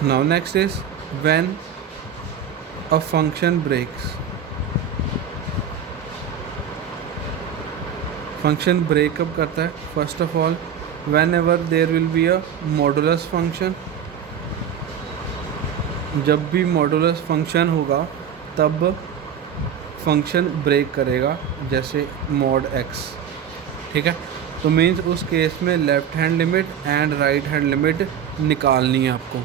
Now next is when a function breaks. Function break कब करता है? First of all whenever there will be a modulus function, जब भी modulus function होगा तब function break करेगा, जैसे मॉड एक्स। ठीक है, तो मीन्स उस केस में left hand limit and right hand limit निकालनी है आपको।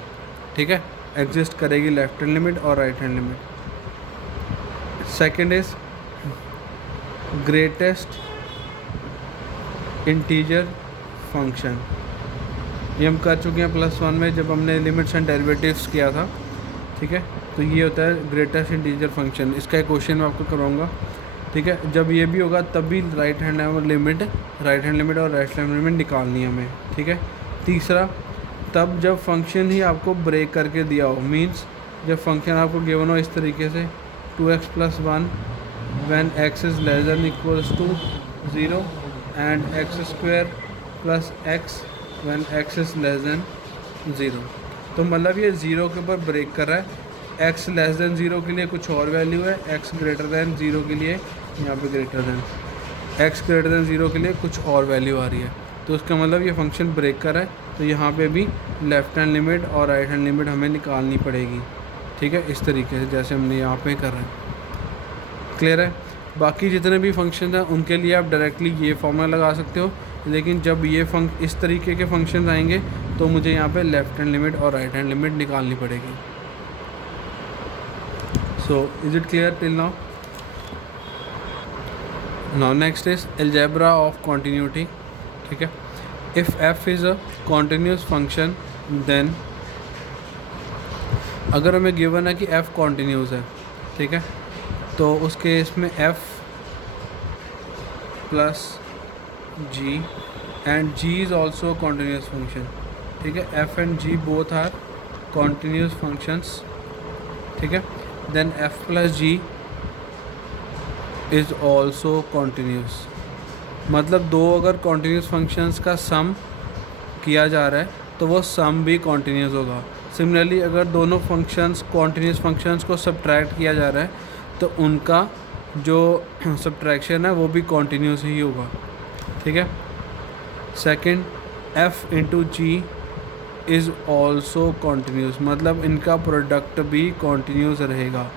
ठीक है, एग्जिस्ट करेगी लेफ्ट हैंड लिमिट और right hand limit. Second is greatest integer function. ये हम कर चुके हैं +1 में जब हमने लिमिट्स एंड डेरिवेटिव्स किया था। ठीक है, तो ये होता है ग्रेटेस्ट इंटीजर फंक्शन। इसका एक क्वेश्चन मैं आपको करवाऊंगा। ठीक है, जब ये भी होगा तब भी राइट हैंड लिमिट और राइट हैंड लिमिट निकालनी है हमें। ठीक है, तीसरा तब जब फंक्शन ही आपको ब्रेक करके दिया हो, मीन्स जब फंक्शन आपको गिवन हो इस तरीके से 2x + 1 when x is less than equals to 0 and x² + x when x is less than 0। तो मतलब ये 0 के ऊपर ब्रेक कर रहा है। x लेस देन 0 के लिए कुछ और वैल्यू है, x ग्रेटर देन 0 के लिए यहाँ पे greater than, x greater than 0 के लिए कुछ और वैल्यू आ रही है। तो उसका मतलब ये फंक्शन ब्रेक कर रहा है, तो यहाँ पे भी लेफ्ट हैंड लिमिट और राइट हैंड लिमिट हमें निकालनी पड़ेगी। ठीक है, इस तरीके से जैसे हमने यहाँ पे कर रहे हैं। क्लियर है? बाकी जितने भी फंक्शन हैं उनके लिए आप डायरेक्टली ये फॉर्मूला लगा सकते हो, लेकिन जब ये इस तरीके के फंक्शन आएंगे तो मुझे यहाँ पे लेफ्ट हैंड लिमिट और राइट हैंड लिमिट निकालनी पड़ेगी। So is it clear till now? Now next is algebra of continuity. ठीक है, if f is a continuous function then, अगर हमें गिवन है कि f कॉन्टीन्यूस है, ठीक है, तो उस केस में f + g and g is also continuous function. ठीक है, f and g both are continuous functions. ठीक है, then f + g is also continuous. मतलब दो अगर कॉन्टीन्यूस फंक्शंस का सम किया जा रहा है तो वो सम भी कॉन्टीन्यूस होगा। सिमिलरली अगर दोनों फंक्शंस कॉन्टीन्यूस फंक्शंस को सब्ट्रैक्ट किया जा रहा है तो उनका जो सब्ट्रैक्शन है वो भी कॉन्टीन्यूस ही होगा। ठीक है, second f × g is also continuous, मतलब इनका प्रोडक्ट भी कॉन्टीन्यूस रहेगा।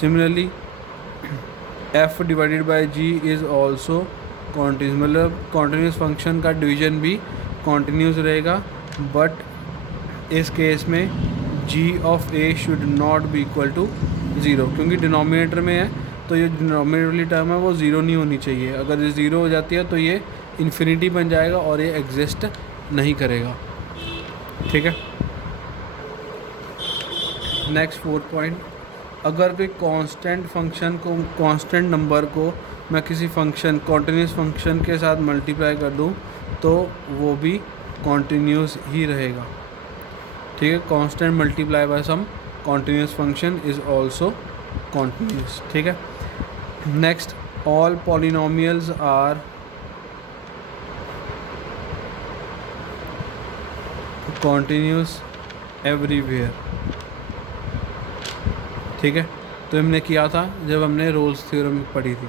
Similarly f / g is also continuous, मतलब कॉन्टीन्यूस फंक्शन का डिवीजन भी कॉन्टीन्यूस रहेगा, बट इस केस में g(a) should not be equal to 0, क्योंकि डिनोमिनेटर में है तो ये डिनोमिनेटर वाली टर्म है वो 0 नहीं होनी चाहिए। अगर ये 0 हो जाती है तो ये इन्फिनिटी बन जाएगा और ये एग्जिस्ट नहीं करेगा। ठीक है, नेक्स्ट 4th पॉइंट, अगर कोई कांस्टेंट फंक्शन को, कांस्टेंट नंबर को मैं किसी फंक्शन कॉन्टीन्यूस फंक्शन के साथ मल्टीप्लाई कर दूं तो वो भी कॉन्टीन्यूस ही रहेगा। ठीक है, constant multiply by some continuous function is also continuous. ठीक है, next all polynomials are continuous everywhere. ठीक है, तो हमने किया था जब हमने रोल्स थ्योरम पढ़ी थी।